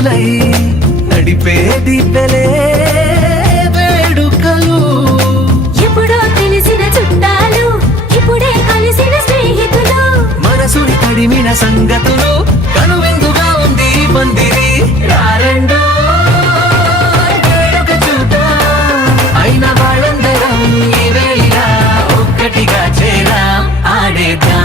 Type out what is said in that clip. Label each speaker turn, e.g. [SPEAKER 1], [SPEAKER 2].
[SPEAKER 1] దిక్కులై నడిపే దిబ్బెలే వేడుకలు.
[SPEAKER 2] ఎప్పుడో తెలిసిన చుట్టాలు ఇప్పుడే కలిసిన స్నేహితులు.
[SPEAKER 1] మనసుని తడిమిన సంగతులు కనువిందుగా ఉంది మందిరి రారండో అయిన వాళ్ళందరం ఈ వేళ ఒక్కటిగా చేరా. ఆడేదా